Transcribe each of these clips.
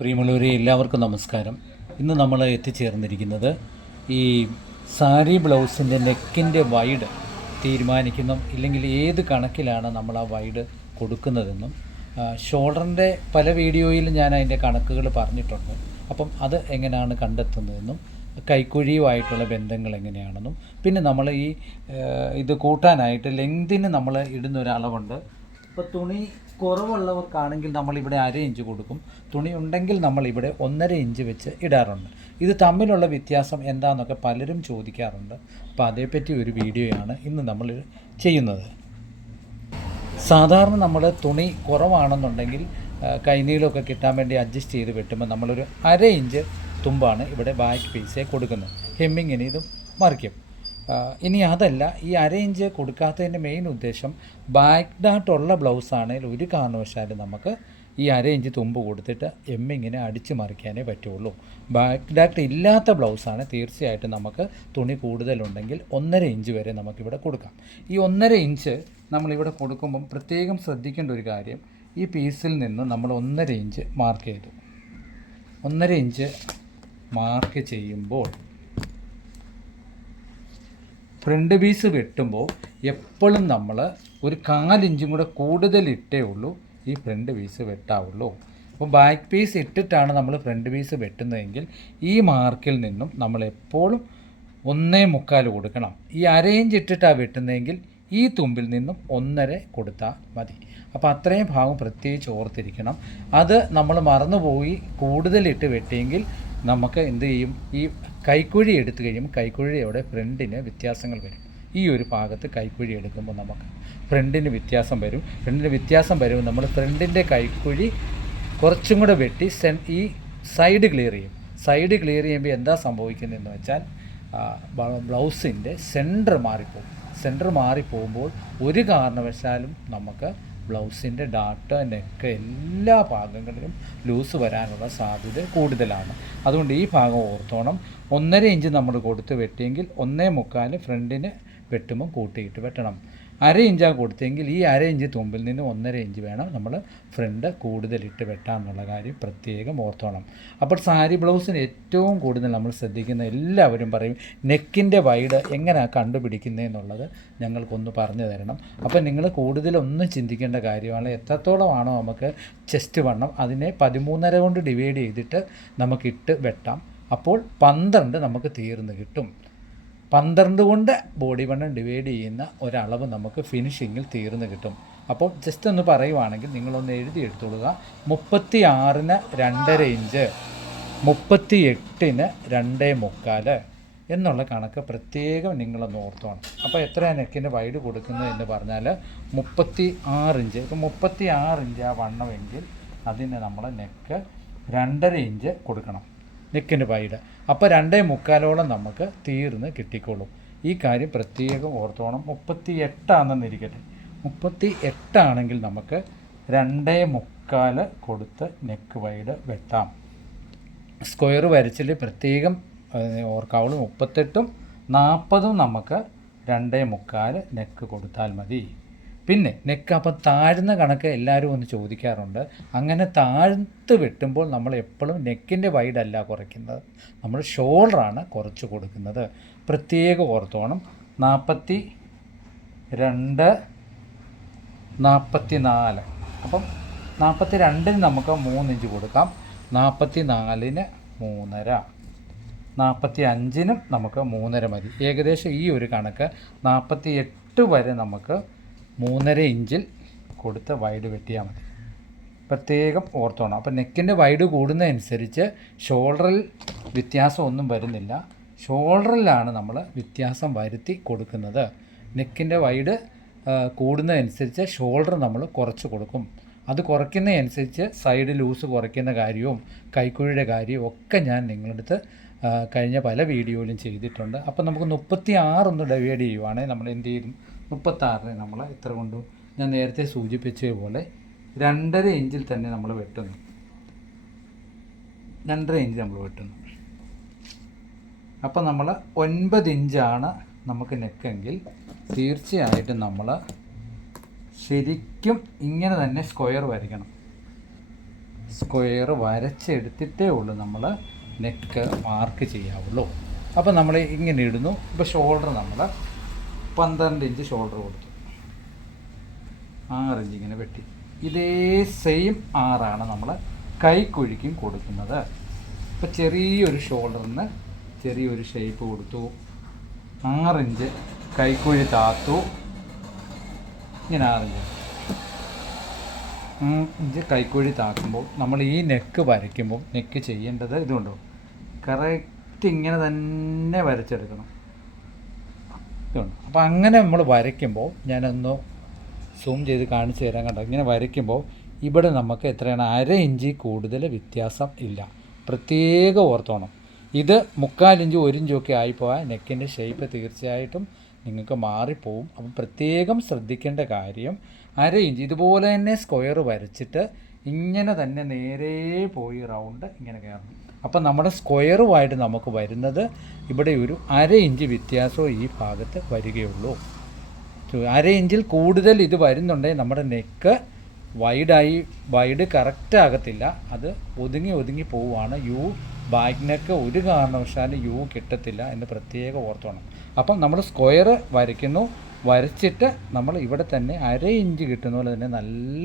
പ്രിയമുള്ളവരെ എല്ലാവർക്കും നമസ്കാരം. ഇന്ന് നമ്മൾ എത്തിച്ചേർന്നിരിക്കുന്നത് ഈ സാരി ബ്ലൗസിൻ്റെ നെക്കിൻ്റെ വൈഡ് തീരുമാനിക്കുന്ന ഇല്ലെങ്കിൽ ഏത് കണക്കിലാണ് നമ്മൾ ആ വൈഡ് കൊടുക്കുന്നതെന്നും ഷോൾഡറിൻ്റെ പല വീഡിയോയിലും ഞാൻ അതിൻ്റെ കണക്കുകൾ പറഞ്ഞിട്ടുണ്ട്. അപ്പം അത് എങ്ങനെയാണ് കണ്ടെത്തുന്നതെന്നും കൈക്കുഴിയുമായിട്ടുള്ള ബന്ധങ്ങൾ എങ്ങനെയാണെന്നും പിന്നെ നമ്മൾ ഇത് കൂട്ടാനായിട്ട് ലെങ്തിന് നമ്മൾ ഇടുന്നൊരളവുണ്ട്. ഇപ്പോൾ തുണി കുറവുള്ളവർക്കാണെങ്കിൽ നമ്മളിവിടെ 1/2 ഇഞ്ച് കൊടുക്കും. തുണി ഉണ്ടെങ്കിൽ നമ്മളിവിടെ 1.5 ഇഞ്ച് വെച്ച് ഇടാറുണ്ട്. ഇത് തമ്മിലുള്ള വ്യത്യാസം എന്താണെന്നൊക്കെ പലരും ചോദിക്കാറുണ്ട്. അപ്പോൾ അതേപ്പറ്റി ഒരു വീഡിയോയാണ് ഇന്ന് നമ്മൾ ചെയ്യുന്നത്. സാധാരണ നമ്മൾ തുണി കുറവാണെന്നുണ്ടെങ്കിൽ കൈനീളമൊക്കെ കിട്ടാൻ വേണ്ടി അഡ്ജസ്റ്റ് ചെയ്ത് വെട്ടുമ്പോൾ നമ്മളൊരു 1/2 ഇഞ്ച് തുമ്പാണ് ഇവിടെ ബാക്ക് പീസേ കൊടുക്കുന്നത്. ഹെമ്മിങ്ങിന് ഇത് മറിക്കും. ഇനി അതല്ല, ഈ 1/2 ഇഞ്ച് കൊടുക്കാത്തതിൻ്റെ മെയിൻ ഉദ്ദേശം ബാക്ക് ഡാട്ടുള്ള ബ്ലൗസാണെങ്കിൽ ഒരു കാരണവശാലും നമുക്ക് ഈ 1/2 ഇഞ്ച് തുമ്പ് കൊടുത്തിട്ട് എമ്മിങ്ങിനെ അടിച്ച് മറിക്കാനേ പറ്റുള്ളൂ. ബാക്ക് ഡാട്ട് ഇല്ലാത്ത ബ്ലൗസാണ് തീർച്ചയായിട്ടും നമുക്ക് തുണി കൂടുതലുണ്ടെങ്കിൽ 1.5 ഇഞ്ച് വരെ നമുക്കിവിടെ കൊടുക്കാം. ഈ 1.5 ഇഞ്ച് നമ്മളിവിടെ കൊടുക്കുമ്പം പ്രത്യേകം ശ്രദ്ധിക്കേണ്ട ഒരു കാര്യം, ഈ പീസിൽ നിന്ന് നമ്മൾ 1.5 ഇഞ്ച് മാർക്ക് ചെയ്തു. 1.5 ഇഞ്ച് മാർക്ക് ചെയ്യുമ്പോൾ ഫ്രണ്ട് പീസ് വെട്ടുമ്പോൾ എപ്പോഴും നമ്മൾ ഒരു 4 ഇഞ്ചും കൂടെ കൂടുതലിട്ടേ ഉള്ളൂ ഈ ഫ്രണ്ട് പീസ് വെട്ടാവുള്ളൂ. അപ്പോൾ ബാക്ക് പീസ് ഇട്ടിട്ടാണ് നമ്മൾ ഫ്രണ്ട് പീസ് വെട്ടുന്നതെങ്കിൽ ഈ മാർക്കിൽ നിന്നും നമ്മൾ എപ്പോഴും 1.25 കൊടുക്കണം. ഈ 1/2 ഇഞ്ച് ഇട്ടിട്ടാണ് വെട്ടുന്നതെങ്കിൽ ഈ തുമ്പിൽ നിന്നും 1.5 കൊടുത്താൽ മതി. അപ്പോൾ അത്രയും ഭാഗം പ്രത്യേകിച്ച് ഓർത്തിരിക്കണം. അത് നമ്മൾ മറന്നുപോയി കൂടുതലിട്ട് വെട്ടിയെങ്കിൽ നമുക്ക് എന്ത് ചെയ്യും, ഈ കൈക്കുഴി എടുത്തു കഴിയുമ്പോൾ കൈക്കുഴിയുടെ ഫ്രണ്ടിന് വ്യത്യാസങ്ങൾ വരും. ഈ ഒരു ഭാഗത്ത് കൈക്കുഴി എടുക്കുമ്പോൾ നമുക്ക് ഫ്രണ്ടിന് വ്യത്യാസം വരും. ഫ്രണ്ടിന് വ്യത്യാസം വരുമ്പോൾ നമ്മൾ ഫ്രണ്ടിൻ്റെ കൈക്കുഴി കുറച്ചും കൂടെ വെട്ടി ഈ സൈഡ് ക്ലിയർ ചെയ്യും. സൈഡ് ക്ലിയർ ചെയ്യുമ്പോൾ എന്താ സംഭവിക്കുന്നതെന്ന് വെച്ചാൽ ബ്ലൗസിൻ്റെ സെൻറ്റർ മാറിപ്പോകും. സെൻറ്റർ മാറിപ്പോകുമ്പോൾ ഒരു കാരണവശാലും നമുക്ക് ബ്ലൗസിൻ്റെ ഡാട്ട്, നെക്ക് എല്ലാ ഭാഗങ്ങളിലും ലൂസ് വരാനുള്ള സാധ്യത കൂടുതലാണ്. അതുകൊണ്ട് ഈ ഭാഗം ഓർത്തോണം. 1.5 ഇഞ്ച് നമ്മൾ കൊടുത്ത് വെട്ടിയെങ്കിൽ 1.25 ഫ്രണ്ടിന് വെട്ടുമ്പം കൂട്ടിയിട്ട് വെട്ടണം. 1/2 ഇഞ്ചാണ് കൊടുത്തെങ്കിൽ ഈ 1/2 ഇഞ്ച് തുമ്പിൽ നിന്ന് 1.5 ഇഞ്ച് വേണം നമ്മൾ ഫ്രണ്ട് കൂടുതലിട്ട് വെട്ടാമെന്നുള്ള കാര്യം പ്രത്യേകം ഓർത്തോണം. അപ്പോൾ സാരി ബ്ലൗസിന് ഏറ്റവും കൂടുതൽ നമ്മൾ ശ്രദ്ധിക്കുന്ന എല്ലാവരും പറയും നെക്കിൻ്റെ വൈഡ് എങ്ങനെയാണ് കണ്ടുപിടിക്കുന്നതെന്നുള്ളത് ഞങ്ങൾക്കൊന്ന് പറഞ്ഞു തരണം. അപ്പോൾ നിങ്ങൾ കൂടുതലൊന്നും ചിന്തിക്കേണ്ട കാര്യമാണ്. എത്രത്തോളമാണോ നമുക്ക് ചെസ്റ്റ് വണ്ണം അതിനെ 13.5 കൊണ്ട് ഡിവൈഡ് ചെയ്തിട്ട് നമുക്കിട്ട് വെട്ടാം. അപ്പോൾ 12 നമുക്ക് തീർന്ന് കിട്ടും. 12 കൊണ്ട് ബോഡി വണ്ണം ഡിവൈഡ് ചെയ്യുന്ന ഒരളവ് നമുക്ക് ഫിനിഷിങ്ങിൽ തീർന്ന് കിട്ടും. അപ്പോൾ ജസ്റ്റ് ഒന്ന് പറയുവാണെങ്കിൽ നിങ്ങളൊന്ന് എഴുതിയെടുത്തോളുക. 36-ന് 2.5 ഇഞ്ച്, 38-ന് 2.25 എന്നുള്ള കണക്ക് പ്രത്യേകം നിങ്ങളൊന്ന് ഓർത്തോണം. അപ്പോൾ എത്രയാണ് നെക്കിൻ്റെ വൈഡ് കൊടുക്കുന്നത് എന്ന് പറഞ്ഞാൽ 36 ഇഞ്ച്. ഇപ്പോൾ 36 ഇഞ്ച് ആ വണ്ണമെങ്കിൽ അതിന് നമ്മൾ നെക്ക് 2.5 ഇഞ്ച് കൊടുക്കണം നെക്കിൻ്റെ വൈഡ്. അപ്പോൾ 2.25 നമുക്ക് തീർന്ന് കിട്ടിക്കോളും. ഈ കാര്യം പ്രത്യേകം ഓർത്തോണം. 38 38 നമുക്ക് 2.25 കൊടുത്ത് നെക്ക് വൈഡ് വെട്ടാം. സ്ക്വയർ വരച്ചിൽ പ്രത്യേകം ഓർക്കാവുള്ളൂ. 38-ഉം 40-ഉം നമുക്ക് 2.25 നെക്ക് കൊടുത്താൽ മതി. പിന്നെ നെക്ക് അപ്പം താഴ്ന്ന കണക്ക് എല്ലാവരും ഒന്ന് ചോദിക്കാറുണ്ട്. അങ്ങനെ താഴ്ത്ത് വെട്ടുമ്പോൾ നമ്മൾ എപ്പോഴും നെക്കിൻ്റെ വൈഡല്ല കുറയ്ക്കുന്നത്, നമ്മൾ ഷോൾഡറാണ് കുറച്ച് കൊടുക്കുന്നത്. പ്രത്യേകം ഓർത്തോണം. 42, 44. അപ്പം 42-ന് നമുക്ക് 3 ഇഞ്ച് കൊടുക്കാം, 44-ന് 3.5, 45-നും നമുക്ക് 3.5 മതി. ഏകദേശം ഈ ഒരു കണക്ക് 48 വരെ നമുക്ക് 3.5 ഇഞ്ചിൽ കൊടുത്ത് വൈഡ് വെട്ടിയാൽ മതി. പ്രത്യേകം ഓർത്തോണം. അപ്പോൾ നെക്കിൻ്റെ വൈഡ് കൂടുന്നതനുസരിച്ച് ഷോൾഡറിൽ വ്യത്യാസമൊന്നും വരുന്നില്ല. ഷോൾഡറിലാണ് നമ്മൾ വ്യത്യാസം വരുത്തി കൊടുക്കുന്നത്. നെക്കിൻ്റെ വൈഡ് കൂടുന്നതനുസരിച്ച് ഷോൾഡർ നമ്മൾ കുറച്ച് കൊടുക്കും. അത് കുറയ്ക്കുന്നതനുസരിച്ച് സൈഡ് ലൂസ് കുറയ്ക്കുന്ന കാര്യവും കൈക്കുഴിയുടെ കാര്യവും ഒക്കെ ഞാൻ നിങ്ങളുടെ അടുത്ത് കഴിഞ്ഞ പല വീഡിയോയിലും ചെയ്തിട്ടുണ്ട്. അപ്പോൾ നമുക്ക് 36 ഒന്ന് ഡിവൈഡ് ചെയ്യുവാണെങ്കിൽ നമ്മൾ എന്ത് ചെയ്യും, 36-നെ നമ്മൾ ഇത്ര കൊണ്ടു ഞാൻ നേരത്തെ സൂചിപ്പിച്ചതുപോലെ 2.5 ഇഞ്ചിൽ തന്നെ നമ്മൾ വെട്ടുന്നു. 2.5 ഇഞ്ച് നമ്മൾ വെട്ടുന്നു. അപ്പോൾ നമ്മൾ 9 ഇഞ്ചാണ് നമുക്ക് നെക്കെങ്കിൽ തീർച്ചയായിട്ടും നമ്മൾ ശരിക്കും ഇങ്ങനെ തന്നെ സ്ക്വയർ വരയ്ക്കണം. സ്ക്വയർ വരച്ചെടുത്തിട്ടേ ഉള്ളൂ നമ്മൾ നെക്ക് മാർക്ക് ചെയ്യാവുള്ളൂ. അപ്പോൾ നമ്മൾ ഇങ്ങനെ ഇടുന്നു. ഇപ്പോൾ ഷോൾഡർ നമ്മൾ 12 ഇഞ്ച് ഷോൾഡർ കൊടുത്തു, 6 ഇഞ്ച് ഇങ്ങനെ വെട്ടി. ഇതേ സെയിം 6 നമ്മൾ കൈക്കുഴിക്കും കൊടുക്കുന്നത്. ഇപ്പോൾ ചെറിയൊരു ഷോൾഡറിന് ചെറിയൊരു ഷേപ്പ് കൊടുത്തു, 6 ഇഞ്ച് കൈക്കുഴി താത്തു, ഇങ്ങനെ 6 ഇഞ്ച് കൈക്കുഴി താക്കുമ്പോൾ നമ്മൾ ഈ നെക്ക് വരയ്ക്കുമ്പോൾ നെക്ക് ചെയ്യേണ്ടത് ഇതുകൊണ്ടോ കറക്റ്റ് ഇങ്ങനെ തന്നെ വരച്ചെടുക്കണം. ഇതുണ്ട്. അപ്പോൾ അങ്ങനെ നമ്മൾ വരയ്ക്കുമ്പോൾ ഞാനൊന്ന് സൂം ചെയ്ത് കാണിച്ചു തരാൻ കണ്ടോ. ഇങ്ങനെ വരയ്ക്കുമ്പോൾ ഇവിടെ നമുക്ക് എത്രയാണ് 1/2 ഇഞ്ച് കൂടുതൽ വ്യത്യാസം ഇല്ല. പ്രത്യേകം ഓർത്തോണം. ഇത് 3/4 ഇഞ്ച് 1 ഇഞ്ചൊക്കെ ആയിപ്പോയാൽ നെക്കിൻ്റെ ഷേപ്പ് തീർച്ചയായിട്ടും നിങ്ങൾക്ക് മാറിപ്പോവും. അപ്പം പ്രത്യേകം ശ്രദ്ധിക്കേണ്ട കാര്യം 1/2 ഇഞ്ച് ഇതുപോലെ തന്നെ സ്ക്വയർ വരച്ചിട്ട് ഇങ്ങനെ തന്നെ നേരെ പോയി റൗണ്ട് ഇങ്ങനെ കയറണം. അപ്പം നമ്മുടെ സ്ക്വയറുമായിട്ട് നമുക്ക് വരുന്നത് ഇവിടെ ഒരു 1/2 ഇഞ്ച് വ്യത്യാസവും ഈ ഭാഗത്ത് വരികയുള്ളൂ. 1/2 ഇഞ്ചിൽ കൂടുതൽ ഇത് വരുന്നുണ്ടെങ്കിൽ നമ്മുടെ നെക്ക് വൈഡ് കറക്റ്റ് ആകത്തില്ല, അത് ഒതുങ്ങി പോവുകയാണ്. ബാക്ക് നെക്ക് ഒരു കാരണവശാലും കിട്ടത്തില്ല എന്ന് പ്രത്യേകം ഓർത്തോണം. അപ്പം നമ്മൾ സ്ക്വയർ വരച്ചിട്ട് നമ്മൾ ഇവിടെ തന്നെ 1/2 ഇഞ്ച് കിട്ടുന്ന പോലെ തന്നെ നല്ല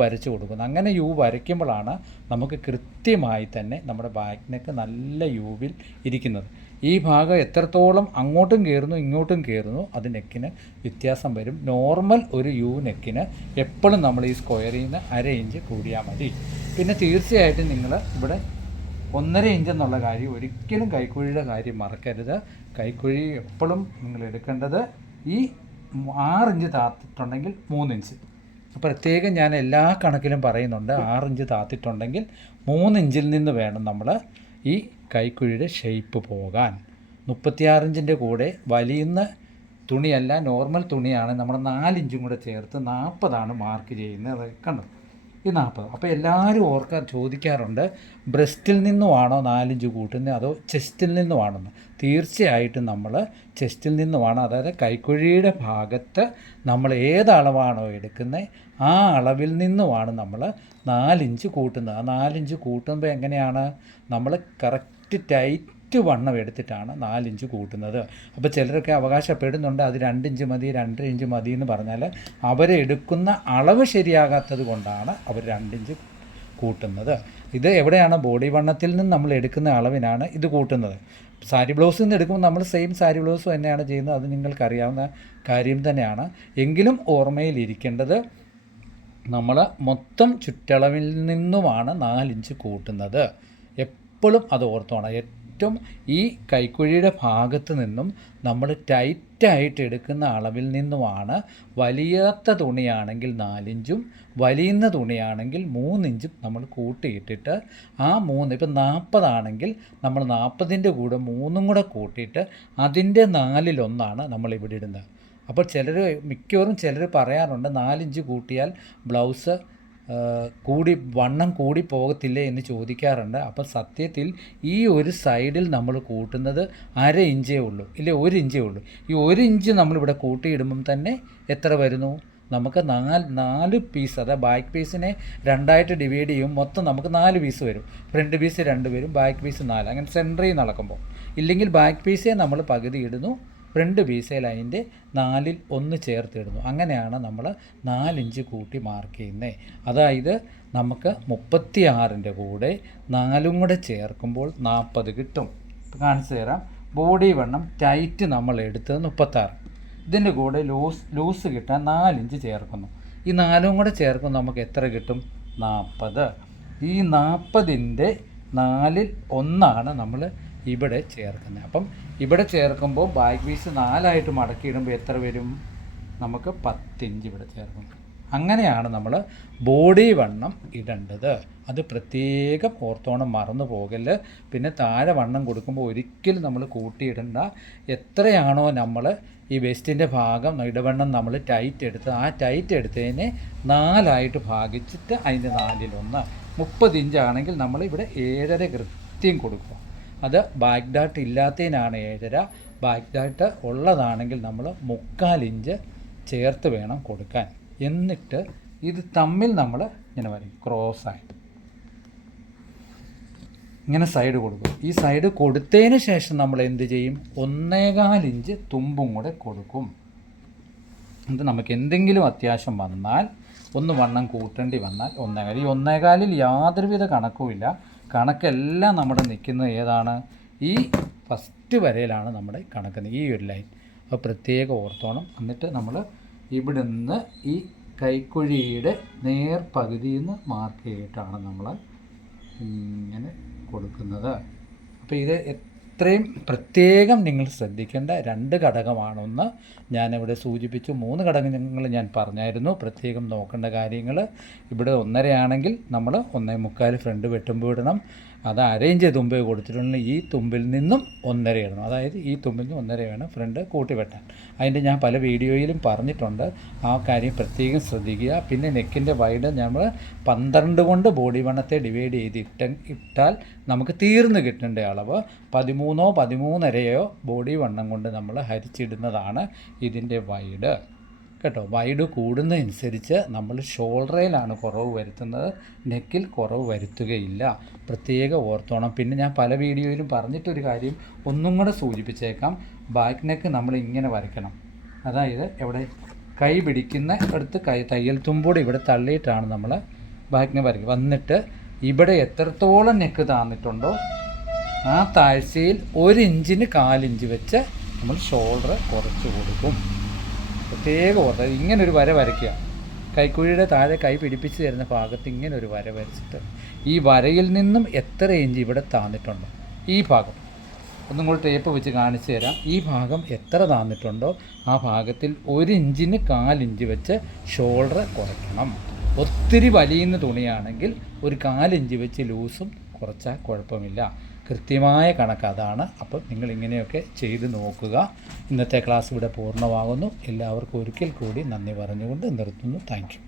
വരച്ച് കൊടുക്കുന്നു. അങ്ങനെ വരയ്ക്കുമ്പോഴാണ് നമുക്ക് കൃത്യമായി തന്നെ നമ്മുടെ ബാക്ക് നെക്ക് നല്ല യുവിൽ ഇരിക്കുന്നത്. ഈ ഭാഗം എത്രത്തോളം അങ്ങോട്ടും കയറുന്നു ഇങ്ങോട്ടും കയറുന്നു അത് നെക്കിന് വ്യത്യാസം വരും. നോർമൽ ഒരു നെക്കിന് എപ്പോഴും നമ്മൾ ഈ സ്ക്വയറിൽ നിന്ന് 1/2 ഇഞ്ച് കൂടിയാൽ മതി. പിന്നെ തീർച്ചയായിട്ടും നിങ്ങൾ ഇവിടെ 1.5 ഇഞ്ച് എന്നുള്ള കാര്യം ഒരിക്കലും കൈക്കുഴിയുടെ കാര്യം മറക്കരുത്. കൈക്കുഴി എപ്പോഴും നിങ്ങൾ എടുക്കേണ്ടത് ഈ 6 ഇഞ്ച് താത്തിട്ടുണ്ടെങ്കിൽ 3 ഇഞ്ച്. പ്രത്യേകം ഞാൻ എല്ലാ കണക്കിലും പറയുന്നുണ്ട്, 6 ഇഞ്ച് താത്തിട്ടുണ്ടെങ്കിൽ 3 ഇഞ്ചിൽ നിന്ന് വേണം നമ്മൾ ഈ കൈക്കുഴിയുടെ ഷേപ്പ് പോകാൻ. 36 ഇഞ്ചിൻ്റെ കൂടെ വലിയുന്ന തുണിയല്ല, നോർമൽ തുണിയാണ്. നമ്മൾ 4 ഇഞ്ചും കൂടെ ചേർത്ത് 40 മാർക്ക് ചെയ്യുന്നത്. കണ്ടോ ഈ 40. അപ്പോൾ എല്ലാവരും ചോദിക്കാറുണ്ട്, ബ്രസ്റ്റിൽ നിന്നുമാണോ 4 ഇഞ്ച് കൂട്ടുന്നത് അതോ ചെസ്റ്റിൽ നിന്നുമാണെന്ന്. തീർച്ചയായിട്ടും നമ്മൾ ചെസ്റ്റിൽ നിന്നുമാണ്. അതായത് കൈക്കുഴിയുടെ ഭാഗത്ത് നമ്മൾ ഏതളവാണോ എടുക്കുന്നത് ആ അളവിൽ നിന്നുമാണ് നമ്മൾ 4 ഇഞ്ച് കൂട്ടുന്നത്. ആ 4 ഇഞ്ച് കൂട്ടുമ്പോൾ എങ്ങനെയാണ് നമ്മൾ കറക്റ്റ് ടൈറ്റ് വണ്ണം എടുത്തിട്ടാണ് 4 ഇഞ്ച് കൂട്ടുന്നത്. അപ്പോൾ ചിലരൊക്കെ അവകാശപ്പെടുന്നുണ്ട് അത് 2 ഇഞ്ച് മതി 2.5 ഇഞ്ച് മതി എന്ന് പറഞ്ഞാൽ അവരെടുക്കുന്ന അളവ് ശരിയാകാത്തത് കൊണ്ടാണ് അവർ 2 ഇഞ്ച് കൂട്ടുന്നത്. ഇത് എവിടെയാണ് ബോഡി വണ്ണത്തിൽ നിന്ന് നമ്മൾ എടുക്കുന്ന അളവിനാണ് ഇത് കൂട്ടുന്നത്. സാരി ബ്ലൗസിൽ നിന്ന് എടുക്കുമ്പോൾ നമ്മൾ സെയിം സാരി ബ്ലൗസ് തന്നെയാണ് ചെയ്യുന്നത്, അത് നിങ്ങൾക്കറിയാവുന്ന കാര്യം തന്നെയാണ്. എങ്കിലും ഓർമ്മയിലിരിക്കേണ്ടത് നമ്മൾ മൊത്തം ചുറ്റളവിൽ നിന്നുമാണ് 4 ഇഞ്ച് കൂട്ടുന്നത്. എപ്പോഴും അത് ഓർത്തോണം. ഏറ്റവും ഈ കൈക്കുഴിയുടെ ഭാഗത്ത് നിന്നും നമ്മൾ ടൈറ്റായിട്ട് എടുക്കുന്ന അളവിൽ നിന്നുമാണ്. വലിയാത്ത തുണിയാണെങ്കിൽ 4 ഇഞ്ചും വലിയുന്ന തുണിയാണെങ്കിൽ 3 ഇഞ്ചും നമ്മൾ കൂട്ടിയിട്ടിട്ട് ആ 3 ഇപ്പം 40 ആണെങ്കിൽ നമ്മൾ 40ൻ്റെ കൂടെ 3 കൂടെ കൂട്ടിയിട്ട് അതിൻ്റെ 4/1 നമ്മളിവിടെ ഇടുന്നത്. അപ്പോൾ മിക്കവാറും ചിലർ പറയാറുണ്ട് 4 ഇഞ്ച് കൂട്ടിയാൽ ബ്ലൗസ് വണ്ണം കൂടി പോകത്തില്ലേ എന്ന് ചോദിക്കാറുണ്ട്. അപ്പം സത്യത്തിൽ ഈ ഒരു സൈഡിൽ നമ്മൾ കൂട്ടുന്നത് 1/2 ഇഞ്ചേ ഉള്ളൂ, ഇല്ലേ 1 ഇഞ്ചേ ഉള്ളൂ. ഈ 1 ഇഞ്ച് നമ്മളിവിടെ കൂട്ടിയിടുമ്പം തന്നെ എത്ര വരുന്നു? നമുക്ക് 4 പീസ്, അതായത് ബാക്ക് പീസിനെ 2ആയിട്ട് ഡിവൈഡ് ചെയ്യും, മൊത്തം നമുക്ക് 4 പീസ് വരും. ഫ്രണ്ട് പീസ് 2 വരും, ബാക്ക് പീസ് 4. അങ്ങനെ സെൻറ്ററിൽ നടക്കുമ്പോൾ ഇല്ലെങ്കിൽ ബാക്ക് പീസേ നമ്മൾ പകുതി ഇടുന്നു, ഫ്രണ്ട് പീസയിൽ അതിൻ്റെ 4/1 ചേർത്തിടുന്നു. അങ്ങനെയാണ് നമ്മൾ 4 ഇഞ്ച് കൂട്ടി മാർക്ക് ചെയ്യുന്നത്. അതായത് നമുക്ക് 36ൻ്റെ കൂടെ 4ഉം കൂടെ ചേർക്കുമ്പോൾ 40 കിട്ടും. കാണിച്ചു തരാം. ബോഡി വണ്ണം ടൈറ്റ് നമ്മൾ എടുത്തത് 36. ഇതിൻ്റെ കൂടെ ലൂസ് കിട്ടാൻ 4 ഇഞ്ച് ചേർക്കുന്നു. ഈ 4ഉം കൂടെ ചേർക്കുമ്പോൾ നമുക്ക് എത്ര കിട്ടും? 40. ഈ 40ൻ്റെ 4/1 നമ്മൾ ഇവിടെ ചേർക്കുന്നത്. അപ്പം ഇവിടെ ചേർക്കുമ്പോൾ ബാക്ക് പീസ് 4ആയിട്ട് മടക്കിയിടുമ്പോൾ എത്ര വരും? നമുക്ക് 10 ഇഞ്ച് ഇവിടെ ചേർക്കും. അങ്ങനെയാണ് നമ്മൾ ബോഡി വണ്ണം ഇടേണ്ടത്. അത് പ്രത്യേകം ഓർത്തോണം, മറന്നു പോകല്. പിന്നെ താഴെ വണ്ണം കൊടുക്കുമ്പോൾ ഒരിക്കലും നമ്മൾ കൂട്ടിയിടണ്ട. എത്രയാണോ നമ്മൾ ഈ വെസ്റ്റിൻ്റെ ഭാഗം ഇടവണ്ണം നമ്മൾ ടൈറ്റ് എടുത്ത് ആ ടൈറ്റ് എടുത്തതിനെ 4ആയിട്ട് ഭാഗിച്ചിട്ട് അതിൻ്റെ 4/1 30 ഇഞ്ചാണെങ്കിൽ നമ്മൾ ഇവിടെ 7.5 കൃത്യം കൊടുക്കുക. അത് ബാക്ക് ഡാട്ട് ഇല്ലാത്തതിനാണ് 7.5. ബാക്ക് ഡാട്ട് ഉള്ളതാണെങ്കിൽ നമ്മൾ 3/4 ഇഞ്ച് ചേർത്ത് വേണം കൊടുക്കാൻ. എന്നിട്ട് ഇത് തമ്മിൽ നമ്മൾ ഇങ്ങനെ വരും ക്രോസായിട്ട്. ഇങ്ങനെ സൈഡ് കൊടുക്കും. ഈ സൈഡ് കൊടുത്തതിന് ശേഷം നമ്മൾ എന്ത് ചെയ്യും? 1.25 ഇഞ്ച് തുമ്പും കൂടെ കൊടുക്കും. ഇത് നമുക്ക് എന്തെങ്കിലും അത്യാവശ്യം വന്നാൽ, ഒന്ന് വണ്ണം കൂട്ടേണ്ടി വന്നാൽ 1.25. ഈ 1.25-ൽ യാതൊരുവിധ കണക്കുമില്ല. കണക്കെല്ലാം നമ്മുടെ നിൽക്കുന്നത് ഏതാണ്? ഈ ഫസ്റ്റ് വരയിലാണ് നമ്മുടെ കണക്കുന്നത്, ഈ ഒരു ലൈൻ. അപ്പോൾ പ്രത്യേകം ഓർത്തോണം. എന്നിട്ട് നമ്മൾ ഇവിടെ നിന്ന് ഈ കൈക്കുഴിയുടെ നേർപകുതിയിൽ നിന്ന് മാർക്ക് ചെയ്തിട്ടാണ് നമ്മൾ ഇങ്ങനെ കൊടുക്കുന്നത്. അപ്പോൾ ഇത് എത്രയും പ്രത്യേകം നിങ്ങൾ ശ്രദ്ധിക്കേണ്ട 2 ഘടകമാണ്. ഒന്ന് ഞാനിവിടെ സൂചിപ്പിച്ചു, 3 ഘടകങ്ങൾ ഞാൻ പറഞ്ഞായിരുന്നു. പ്രത്യേകം നോക്കേണ്ട കാര്യങ്ങൾ ഇവിടെ 1.5 ആണെങ്കിൽ നമ്മൾ 1.25 ഫ്രണ്ട് വെട്ടുമ്പോൾ ഇടണം. അത് അരയിഞ്ച് തുമ്പ് കൊടുത്തിട്ടുണ്ടെങ്കിൽ ഈ തുമ്പിൽ നിന്നും 1.5 ഇടണം. അതായത് ഈ തുമ്പിൽ നിന്ന് 1.5 വേണം ഫ്രണ്ട് കൂട്ടി വെട്ടാൻ. അതിൻ്റെ ഞാൻ പല വീഡിയോയിലും പറഞ്ഞിട്ടുണ്ട്. ആ കാര്യം പ്രത്യേകം ശ്രദ്ധിക്കുക. പിന്നെ നെക്കിൻ്റെ വൈഡ് നമ്മൾ 12 കൊണ്ട് ബോഡി വണ്ണത്തെ ഡിവൈഡ് ഇട്ടാൽ നമുക്ക് തീർന്ന് കിട്ടേണ്ട അളവ് 13 13.5 ബോഡി വണ്ണം കൊണ്ട് നമ്മൾ ഹരിച്ചിടുന്നതാണ് ഇതിൻ്റെ വൈഡ് കേട്ടോ. വൈഡ് കൂടുന്നതനുസരിച്ച് നമ്മൾ ഷോൾഡറിലാണ് കുറവ് വരുത്തുന്നത്, നെക്കിൽ കുറവ് വരുത്തുകയില്ല. പ്രത്യേകം ഓർത്തോണം. പിന്നെ ഞാൻ പല വീഡിയോയിലും പറഞ്ഞിട്ടൊരു കാര്യം ഒന്നും കൂടെ സൂചിപ്പിച്ചേക്കാം. ബാക്ക് നെക്ക് നമ്മൾ ഇങ്ങനെ വരയ്ക്കണം. അതായത് എവിടെ കൈ പിടിക്കുന്ന അടുത്ത് തയ്യൽ തുമ്പോടെ ഇവിടെ തള്ളിയിട്ടാണ് നമ്മൾ ബാക്ക് നെക്ക് വരയ്ക്കുക. വന്നിട്ട് ഇവിടെ എത്രത്തോളം നെക്ക് താന്നിട്ടുണ്ടോ ആ താഴ്ചയിൽ 1 ഇഞ്ചിന് 1/4 ഇഞ്ച് വെച്ച് നമ്മൾ ഷോൾഡർ കുറച്ച് കൊടുക്കും. പ്രത്യേകം ഓർത്ത് ഇങ്ങനൊരു വര വരയ്ക്കുക. കൈക്കുഴിയുടെ താഴെ കൈ പിടിപ്പിച്ച് തരുന്ന ഭാഗത്ത് ഇങ്ങനൊരു വര വരച്ചിട്ട് ഈ വരയിൽ നിന്നും എത്ര ഇഞ്ച് ഇവിടെ താന്നിട്ടുണ്ടോ ഈ ഭാഗം ഒന്നും കൂടി ടേപ്പ് വെച്ച് കാണിച്ചു തരാം. ഈ ഭാഗം എത്ര താന്നിട്ടുണ്ടോ ആ ഭാഗത്തിൽ 1 ഇഞ്ചിന് 1/4 ഇഞ്ച് വെച്ച് ഷോൾഡർ കുറയ്ക്കണം. ഒത്തിരി വലിയുന്ന തുണിയാണെങ്കിൽ ഒരു 1/4 ഇഞ്ച് വെച്ച് ലൂസും കുറച്ചാൽ കുഴപ്പമില്ല. കൃത്യമായ കണക്ക് അതാണ്. അപ്പം നിങ്ങളിങ്ങനെയൊക്കെ ചെയ്ത് നോക്കുക. ഇന്നത്തെ ക്ലാസ് ഇവിടെ പൂർണ്ണമാകുന്നു. എല്ലാവർക്കും ഒരിക്കൽ കൂടി നന്ദി പറഞ്ഞുകൊണ്ട് നിർത്തുന്നു. Thank you.